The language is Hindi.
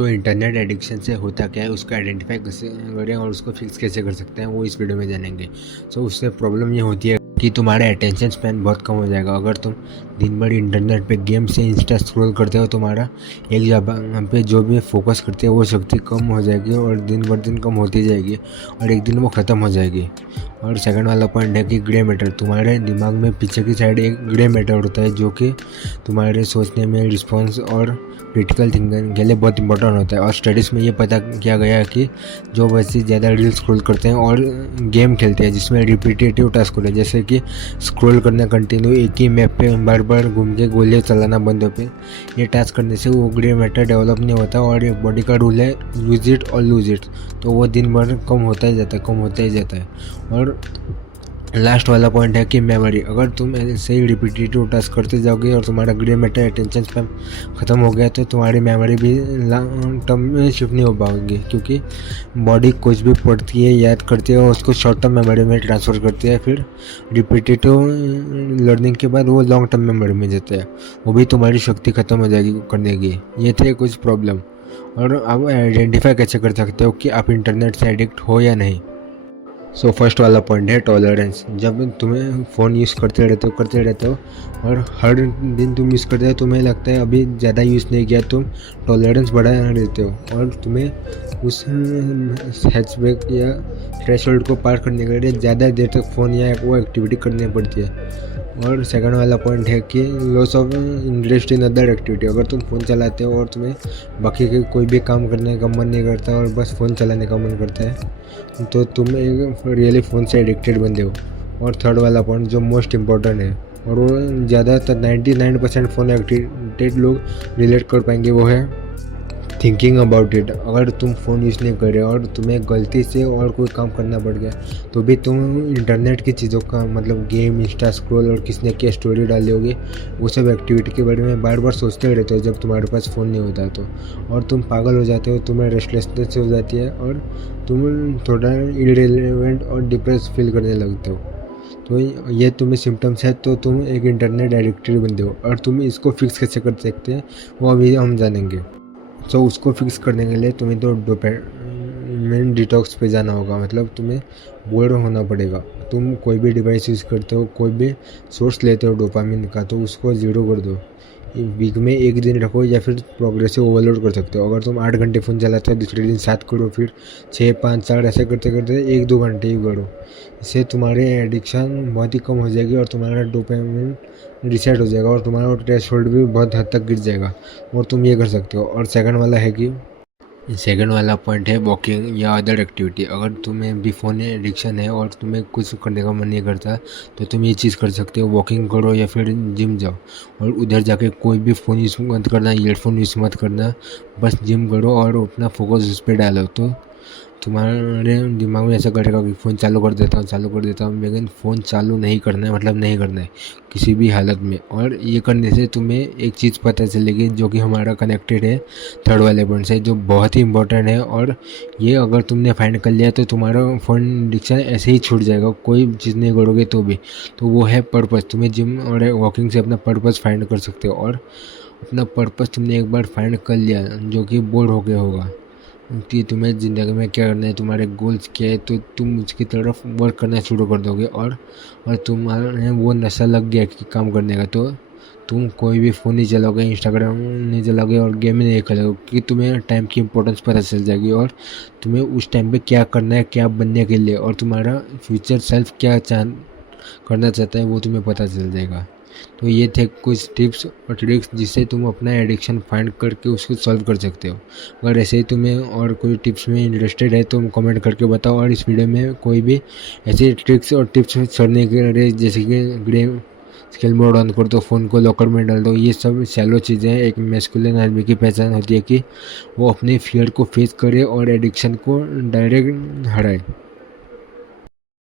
इंटरनेट एडिक्शन से होता क्या है, उसको आइडेंटिफाई कैसे करें और उसको फिक्स कैसे कर सकते हैं, वो इस वीडियो में जानेंगे। उससे प्रॉब्लम ये होती है कि तुम्हारा अटेंशन स्पैन बहुत कम हो जाएगा। अगर तुम दिन भर इंटरनेट पे गेम से इंस्टा स्क्रॉल करते हो, तुम्हारा एक जगह पे जो भी फोकस करते हो वो शक्ति कम हो जाएगी और दिन भर दिन कम होती जाएगी और एक दिन वो ख़त्म हो जाएगी। और सेकंड वाला पॉइंट है कि ग्रे मैटर। तुम्हारे दिमाग में पीछे की साइड एक ग्रे मैटर होता है जो कि तुम्हारे सोचने में, रिस्पॉन्स और क्रिटिकल थिंकिंग के लिए बहुत इंपॉर्टेंट होता है। और स्टडीज़ में ये पता किया गया है कि जो बच्चे ज़्यादा रील स्क्रॉल करते हैं और गेम खेलते हैं जिसमें रिपीटेटिव टास्क होते हैं, जैसे कि स्क्रॉल करना कंटिन्यू, एक ही मैप पे बार बार घूम के गोलियाँ चलाना बंद पे, ये टास्क करने से वो ग्रे मैटर डेवलप नहीं होता। और एक बॉडी का रूल है यूज इट और लूज इट, तो वो दिन भर कम होता ही जाता है, कम होता ही जाता है। और लास्ट वाला पॉइंट है कि मेमोरी। अगर तुम ऐसे ही रिपीटेटिव टास्क करते जाओगे और तुम्हारा ग्रे मैटर अटेंशन स्पैन ख़त्म हो गया तो तुम्हारी मेमोरी भी लॉन्ग टर्म में शिफ्ट नहीं हो पाएगी, क्योंकि बॉडी कुछ भी पढ़ती है, याद करती है और उसको शॉर्ट टर्म मेमोरी में ट्रांसफ़र करती है। फिर रिपीटेटिव लर्निंग के बाद वो लॉन्ग टर्म मेमोरी में जाता है, वो भी तुम्हारी शक्ति ख़त्म हो जाएगी करने की। ये थे कुछ प्रॉब्लम। और आप आइडेंटिफाई कैसे कर सकते हो कि आप इंटरनेट से एडिक्ट हो या नहीं। फर्स्ट वाला पॉइंट है टॉलरेंस। जब तुम्हें फ़ोन यूज़ करते रहते हो और हर दिन तुम यूज़ करते हो, तुम्हें लगता है अभी ज़्यादा यूज़ नहीं किया, तुम टॉलरेंस बढ़ा देते हो और तुम्हें उस हैचबैक या थ्रेशोल्ड को पार करने के लिए ज़्यादा देर तक फ़ोन या वो एक्टिविटी करनी पड़ती है। और सेकंड वाला पॉइंट है कि loss of interest in other activity. अगर तुम फ़ोन चलाते हो और तुम्हें बाकी के कोई भी काम करने का मन नहीं करता और बस फ़ोन चलाने का मन करता है, तो तुम एक रियली फ़ोन से एडिक्टेड बन हो। और थर्ड वाला पॉइंट जो मोस्ट इम्पॉर्टेंट है और वो ज़्यादातर 99% फ़ोन एडिक्टेड लोग रिलेट कर पाएंगे, वो है थिंकिंग अबाउट इट। अगर तुम फ़ोन यूज़ नहीं कर रहे और तुम्हें गलती से और कोई काम करना पड़ गया, तो भी तुम इंटरनेट की चीज़ों का मतलब गेम, इंस्टा स्क्रॉल और किसने क्या स्टोरी डाली होगी, वो सब एक्टिविटी के बारे में बार बार सोचते रहते हो जब तुम्हारे पास फ़ोन नहीं होता तो। और तुम पागल हो जाते हो, तुम्हें रेस्टलेसनेस हो जाती है और तुम थोड़ा इरेलेवेंट और डिप्रेस फील करने लगते हो। तो ये तुम्हें सिम्टम्स है, तो तुम एक इंटरनेट एडिक्टेड बनते हो। और तुम इसको फिक्स कैसे कर सकते हैं वो अभी हम जानेंगे। उसको फिक्स करने के लिए तुम्हें तो डोपामिन डिटॉक्स पे जाना होगा, मतलब तुम्हें बोर होना पड़ेगा। तुम कोई भी डिवाइस यूज़ करते हो, कोई भी सोर्स लेते हो डोपामिन का, तो उसको ज़ीरो कर दो। वीक में एक दिन रखो या फिर प्रोग्रेसिव ओवरलोड कर सकते हो। अगर तुम 8 घंटे फ़ोन चलाते हो, दूसरे दिन 7 करो, फिर 6, 5, 4 ऐसे करते करते 1-2 घंटे ही करो। इससे तुम्हारी एडिक्शन बहुत ही कम हो जाएगी और तुम्हारा डोपामिन रीसेट हो जाएगा और तुम्हारा थ्रेशोल्ड भी बहुत हद तक गिर जाएगा। और तुम ये कर सकते हो। और सेकंड वाला है कि सेकंड वाला पॉइंट है वॉकिंग या अदर एक्टिविटी। अगर तुम्हें भी फ़ोन एडिक्शन है और तुम्हें कुछ करने का मन नहीं करता, तो तुम ये चीज़ कर सकते हो, वॉकिंग करो या फिर जिम जाओ और उधर जाके कोई भी फ़ोन यूज़ मत करना, ईयरफोन यूज़ मत करना, बस जिम करो और अपना फोकस उस पर डालो। तो तुम्हारे दिमाग में ऐसा करेगा कि फ़ोन चालू कर देता हूँ, लेकिन फ़ोन चालू नहीं करना है, मतलब नहीं करना है किसी भी हालत में। और ये करने से तुम्हें एक चीज़ पता चलेगी जो कि हमारा कनेक्टेड है थर्ड वाले पॉइंट से, जो बहुत ही इंपॉर्टेंट है। और ये अगर तुमने फाइंड कर लिया तो तुम्हारा फ़ोन एडिक्शन ऐसे ही छूट जाएगा, कोई चीज़ नहीं करोगे तो भी। तो वो है पर्पज़। तुम्हें जिम और वॉकिंग से अपना पर्पज़ फाइंड कर सकते हो। और अपना पर्पज़ तुमने एक बार फाइंड कर लिया, जो कि बोर हो गया होगा कि तुम्हें ज़िंदगी में क्या करना है, तुम्हारे गोल्स क्या है, तो तुम उसकी तरफ वर्क करना शुरू कर दोगे। और तुम्हारे वो नशा लग गया कि काम करने का, तो तुम कोई भी फ़ोन नहीं चलाओगे, इंस्टाग्राम नहीं चलाओगे और गेम नहीं खेलोगे, क्योंकि तुम्हें टाइम की इंपॉर्टेंस पता चल जाएगी और तुम्हें उस टाइम पे क्या करना है, क्या बनने के लिए, और तुम्हारा फ्यूचर सेल्फ क्या करना चाहता है वो तुम्हें पता चल जाएगा। तो ये थे कुछ टिप्स और ट्रिक्स जिससे तुम अपना एडिक्शन फाइंड करके उसको सॉल्व कर सकते हो। अगर ऐसे ही तुम्हें और कोई टिप्स में इंटरेस्टेड है तो कमेंट करके बताओ। और इस वीडियो में कोई भी ऐसे ट्रिक्स और टिप्स छोड़ने के लिए, जैसे कि ग्रे स्केल मोड ऑन कर दो, फ़ोन को लॉकर में डाल दो, ये सब शैलो चीज़ें हैं। एक मैस्कुलिन आदमी की पहचान होती है कि वो अपने फियर को फेस करे और एडिक्शन को डायरेक्ट हटाए।